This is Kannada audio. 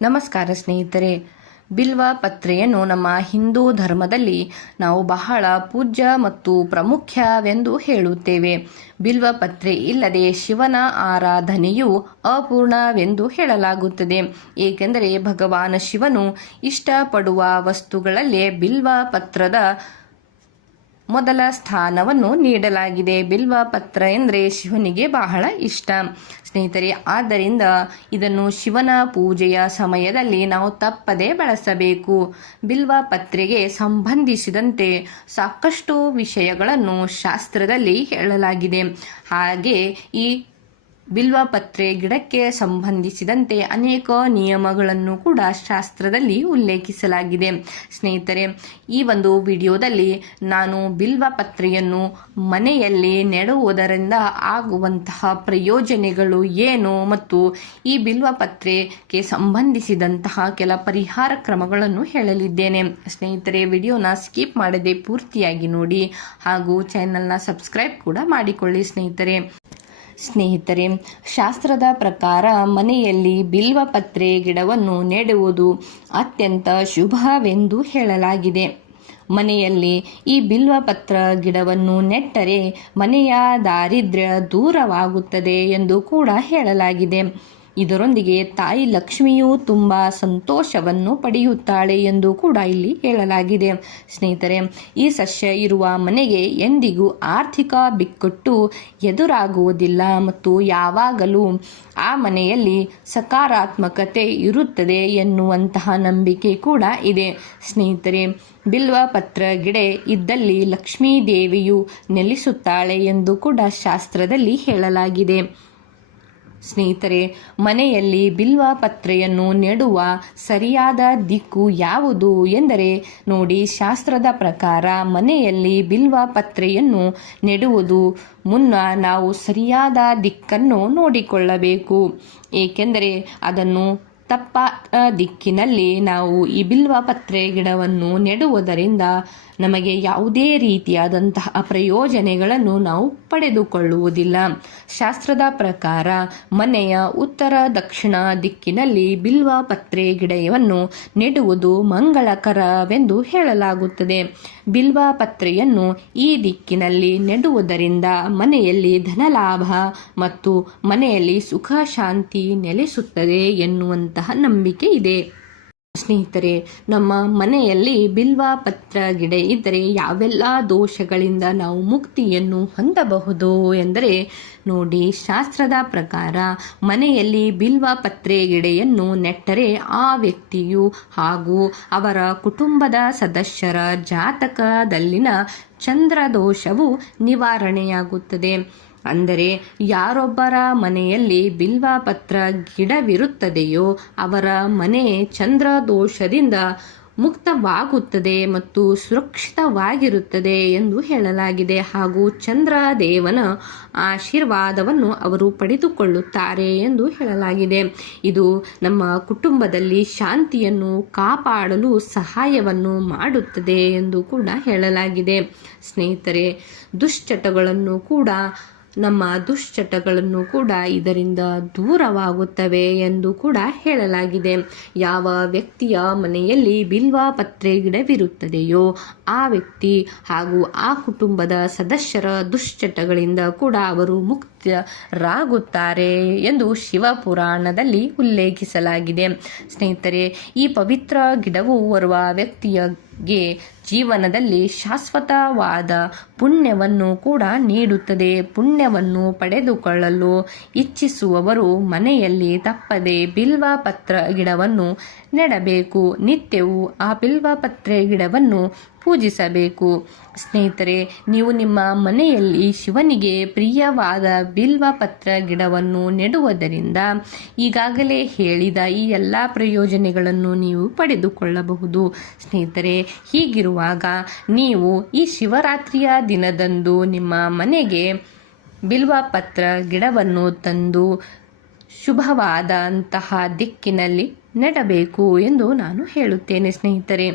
ನಮಸ್ಕಾರ ಸ್ನೇಹಿತರೆ. ಬಿಲ್ವ ಪತ್ರೆಯನ್ನು ನಮ್ಮ ಹಿಂದೂ ಧರ್ಮದಲ್ಲಿ ನಾವು ಬಹಳ ಪೂಜ್ಯ ಮತ್ತು ಪ್ರಾಮುಖ್ಯವೆಂದು ಹೇಳುತ್ತೇವೆ. ಬಿಲ್ವ ಪತ್ರೆ ಇಲ್ಲದೆ ಶಿವನ ಆರಾಧನೆಯು ಅಪೂರ್ಣವೆಂದು ಹೇಳಲಾಗುತ್ತದೆ. ಏಕೆಂದರೆ ಭಗವಾನ್ ಶಿವನು ಇಷ್ಟಪಡುವ ವಸ್ತುಗಳಲ್ಲೇ ಬಿಲ್ವ ಪತ್ರದ ಮೊದಲ ಸ್ಥಾನವನ್ನು ನೀಡಲಾಗಿದೆ. ಬಿಲ್ವ ಪತ್ರ ಎಂದರೆ ಶಿವನಿಗೆ ಬಹಳ ಇಷ್ಟ ಸ್ನೇಹಿತರೆ. ಆದ್ದರಿಂದ ಇದನ್ನು ಶಿವನ ಪೂಜೆಯ ಸಮಯದಲ್ಲಿ ನಾವು ತಪ್ಪದೇ ಬಳಸಬೇಕು. ಬಿಲ್ವ ಪತ್ರೆಗೆ ಸಂಬಂಧಿಸಿದಂತೆ ಸಾಕಷ್ಟು ವಿಷಯಗಳನ್ನು ಶಾಸ್ತ್ರದಲ್ಲಿ ಹೇಳಲಾಗಿದೆ. ಹಾಗೆ ಈ ಬಿಲ್ವ ಪತ್ರೆ ಗಿಡಕ್ಕೆ ಸಂಬಂಧಿಸಿದಂತೆ ಅನೇಕ ನಿಯಮಗಳನ್ನು ಕೂಡ ಶಾಸ್ತ್ರದಲ್ಲಿ ಉಲ್ಲೇಖಿಸಲಾಗಿದೆ. ಸ್ನೇಹಿತರೆ, ಈ ಒಂದು ವಿಡಿಯೋದಲ್ಲಿ ನಾನು ಬಿಲ್ವ ಪತ್ರೆಯನ್ನು ಮನೆಯಲ್ಲಿ ನೆಡುವುದರಿಂದ ಆಗುವಂತಹ ಪ್ರಯೋಜನಗಳು ಏನು ಮತ್ತು ಈ ಬಿಲ್ವ ಪತ್ರೆಗೆ ಸಂಬಂಧಿಸಿದಂತಹ ಕೆಲ ಪರಿಹಾರ ಕ್ರಮಗಳನ್ನು ಹೇಳಲಿದ್ದೇನೆ. ಸ್ನೇಹಿತರೆ, ವಿಡಿಯೋನ ಸ್ಕಿಪ್ ಮಾಡದೆ ಪೂರ್ತಿಯಾಗಿ ನೋಡಿ ಹಾಗೂ ಚಾನೆಲ್ನ ಸಬ್ಸ್ಕ್ರೈಬ್ ಕೂಡ ಮಾಡಿಕೊಳ್ಳಿ. ಸ್ನೇಹಿತರೆ, ಶಾಸ್ತ್ರದ ಪ್ರಕಾರ ಮನೆಯಲ್ಲಿ ಬಿಲ್ವ ಪತ್ರೆ ಗಿಡವನ್ನು ನೆಡುವುದು ಅತ್ಯಂತ ಶುಭವೆಂದು ಹೇಳಲಾಗಿದೆ. ಮನೆಯಲ್ಲಿ ಈ ಬಿಲ್ವ ಪತ್ರ ಗಿಡವನ್ನು ನೆಟ್ಟರೆ ಮನೆಯ ದಾರಿದ್ರ್ಯ ದೂರವಾಗುತ್ತದೆ ಎಂದು ಕೂಡ ಹೇಳಲಾಗಿದೆ. ಇದರೊಂದಿಗೆ ತಾಯಿ ಲಕ್ಷ್ಮಿಯು ತುಂಬ ಸಂತೋಷವನ್ನು ಪಡೆಯುತ್ತಾಳೆ ಎಂದು ಕೂಡ ಇಲ್ಲಿ ಹೇಳಲಾಗಿದೆ. ಸ್ನೇಹಿತರೆ, ಈ ಸಸ್ಯ ಇರುವ ಮನೆಗೆ ಎಂದಿಗೂ ಆರ್ಥಿಕ ಬಿಕ್ಕಟ್ಟು ಎದುರಾಗುವುದಿಲ್ಲ ಮತ್ತು ಯಾವಾಗಲೂ ಆ ಮನೆಯಲ್ಲಿ ಸಕಾರಾತ್ಮಕತೆ ಇರುತ್ತದೆ ಎನ್ನುವಂತಹ ನಂಬಿಕೆ ಕೂಡ ಇದೆ. ಸ್ನೇಹಿತರೆ, ಬಿಲ್ವ ಪತ್ರ ಗಿಡ ಇದ್ದಲ್ಲಿ ಲಕ್ಷ್ಮೀ ದೇವಿಯು ನೆಲೆಸುತ್ತಾಳೆ ಎಂದು ಕೂಡ ಶಾಸ್ತ್ರದಲ್ಲಿ ಹೇಳಲಾಗಿದೆ. ಸ್ನೇಹಿತರೆ, ಮನೆಯಲ್ಲಿ ಬಿಲ್ವ ಪತ್ರೆಯನ್ನು ನೆಡುವ ಸರಿಯಾದ ದಿಕ್ಕು ಯಾವುದು ಎಂದರೆ ನೋಡಿ, ಶಾಸ್ತ್ರದ ಪ್ರಕಾರ ಮನೆಯಲ್ಲಿ ಬಿಲ್ವ ಪತ್ರೆಯನ್ನು ನೆಡುವುದು ಮುನ್ನ ನಾವು ಸರಿಯಾದ ದಿಕ್ಕನ್ನು ನೋಡಿಕೊಳ್ಳಬೇಕು. ಏಕೆಂದರೆ ಅದನ್ನು ತಪ್ಪಾದ ದಿಕ್ಕಿನಲ್ಲಿ ನಾವು ಈ ಬಿಲ್ವ ಪತ್ರೆ ಗಿಡವನ್ನು ನೆಡುವುದರಿಂದ ನಮಗೆ ಯಾವುದೇ ರೀತಿಯಾದಂತಹ ಪ್ರಯೋಜನಗಳನ್ನು ನಾವು ಪಡೆದುಕೊಳ್ಳುವುದಿಲ್ಲ. ಶಾಸ್ತ್ರದ ಪ್ರಕಾರ ಮನೆಯ ಉತ್ತರ ದಕ್ಷಿಣ ದಿಕ್ಕಿನಲ್ಲಿ ಬಿಲ್ವ ಪತ್ರೆ ಗಿಡವನ್ನು ನೆಡುವುದು ಮಂಗಳಕರವೆಂದು ಹೇಳಲಾಗುತ್ತದೆ. ಬಿಲ್ವ ಪತ್ರೆಯನ್ನು ಈ ದಿಕ್ಕಿನಲ್ಲಿ ನೆಡುವುದರಿಂದ ಮನೆಯಲ್ಲಿ ಧನಲಾಭ ಮತ್ತು ಮನೆಯಲ್ಲಿ ಸುಖ ಶಾಂತಿ ನೆಲೆಸುತ್ತದೆ ಎನ್ನುವಂತಹ ನಂಬಿಕೆ ಇದೆ. ಸ್ನೇಹಿತರೆ, ನಮ್ಮ ಮನೆಯಲ್ಲಿ ಬಿಲ್ವ ಪತ್ರ ಗಿಡ ಇದ್ದರೆ ಯಾವೆಲ್ಲ ದೋಷಗಳಿಂದ ನಾವು ಮುಕ್ತಿಯನ್ನು ಹೊಂದಬಹುದು ಎಂದರೆ ನೋಡಿ, ಶಾಸ್ತ್ರದ ಪ್ರಕಾರ ಮನೆಯಲ್ಲಿ ಬಿಲ್ವ ಪತ್ರೆ ಗಿಡೆಯನ್ನು ನೆಟ್ಟರೆ ಆ ವ್ಯಕ್ತಿಯು ಹಾಗೂ ಅವರ ಕುಟುಂಬದ ಸದಸ್ಯರ ಜಾತಕದಲ್ಲಿನ ಚಂದ್ರದೋಷವು ನಿವಾರಣೆಯಾಗುತ್ತದೆ. ಅಂದರೆ ಯಾರೊಬ್ಬರ ಮನೆಯಲ್ಲಿ ಬಿಲ್ವ ಪತ್ರ ಗಿಡವಿರುತ್ತದೆಯೋ ಅವರ ಮನೆ ಚಂದ್ರದೋಷದಿಂದ ಮುಕ್ತವಾಗುತ್ತದೆ ಮತ್ತು ಸುರಕ್ಷಿತವಾಗಿರುತ್ತದೆ ಎಂದು ಹೇಳಲಾಗಿದೆ. ಹಾಗೂ ಚಂದ್ರದೇವನ ಆಶೀರ್ವಾದವನ್ನು ಅವರು ಪಡೆದುಕೊಳ್ಳುತ್ತಾರೆ ಎಂದು ಹೇಳಲಾಗಿದೆ. ಇದು ನಮ್ಮ ಕುಟುಂಬದಲ್ಲಿ ಶಾಂತಿಯನ್ನು ಕಾಪಾಡಲು ಸಹಾಯವನ್ನು ಮಾಡುತ್ತದೆ ಎಂದು ಕೂಡ ಹೇಳಲಾಗಿದೆ. ಸ್ನೇಹಿತರೆ, ನಮ್ಮ ದುಶ್ಚಟಗಳನ್ನು ಕೂಡ ಇದರಿಂದ ದೂರವಾಗುತ್ತವೆ ಎಂದು ಕೂಡ ಹೇಳಲಾಗಿದೆ. ಯಾವ ವ್ಯಕ್ತಿಯ ಮನೆಯಲ್ಲಿ ಬಿಲ್ವ ಪತ್ರೆ ಗಿಡವಿರುತ್ತದೆಯೋ ಆ ವ್ಯಕ್ತಿ ಹಾಗೂ ಆ ಕುಟುಂಬದ ಸದಸ್ಯರ ದುಶ್ಚಟಗಳಿಂದ ಕೂಡ ಅವರು ಮುಕ್ತರಾಗುತ್ತಾರೆ ಎಂದು ಶಿವಪುರಾಣದಲ್ಲಿ ಉಲ್ಲೇಖಿಸಲಾಗಿದೆ. ಸ್ನೇಹಿತರೆ, ಈ ಪವಿತ್ರ ಗಿಡವು ಓರ್ವ ವ್ಯಕ್ತಿಗೆ ಜೀವನದಲ್ಲಿ ಶಾಶ್ವತವಾದ ಪುಣ್ಯವನ್ನು ಕೂಡ ನೀಡುತ್ತದೆ. ಪುಣ್ಯವನ್ನು ಪಡೆದುಕೊಳ್ಳಲು ಇಚ್ಛಿಸುವವರು ಮನೆಯಲ್ಲಿ ತಪ್ಪದೆ ಬಿಲ್ವ ಪತ್ರ ಗಿಡವನ್ನು ನೆಡಬೇಕು. ನಿತ್ಯವೂ ಆ ಬಿಲ್ವ ಪತ್ರೆ ಗಿಡವನ್ನು ಪೂಜಿಸಬೇಕು. ಸ್ನೇಹಿತರೆ, ನೀವು ನಿಮ್ಮ ಮನೆಯಲ್ಲಿ ಶಿವನಿಗೆ ಪ್ರಿಯವಾದ ಬಿಲ್ವ ಪತ್ರ ಗಿಡವನ್ನು ನೆಡುವುದರಿಂದ ಈಗಾಗಲೇ ಹೇಳಿದ ಈ ಎಲ್ಲ ಪ್ರಯೋಜನಗಳನ್ನು ನೀವು ಪಡೆದುಕೊಳ್ಳಬಹುದು. ಸ್ನೇಹಿತರೆ, ಹೀಗಿರುವಾಗ ನೀವು ಈ ಶಿವರಾತ್ರಿಯ ದಿನದಂದು ನಿಮ್ಮ ಮನೆಗೆ ಬಿಲ್ವ ಪತ್ರ ಗಿಡವನ್ನು ತಂದು ಶುಭವಾದಂತಹ ದಿಕ್ಕಿನಲ್ಲಿ ನೆಡಬೇಕು ಎಂದು ನಾನು ಹೇಳುತ್ತೇನೆ. ಸ್ನೇಹಿತರೆ,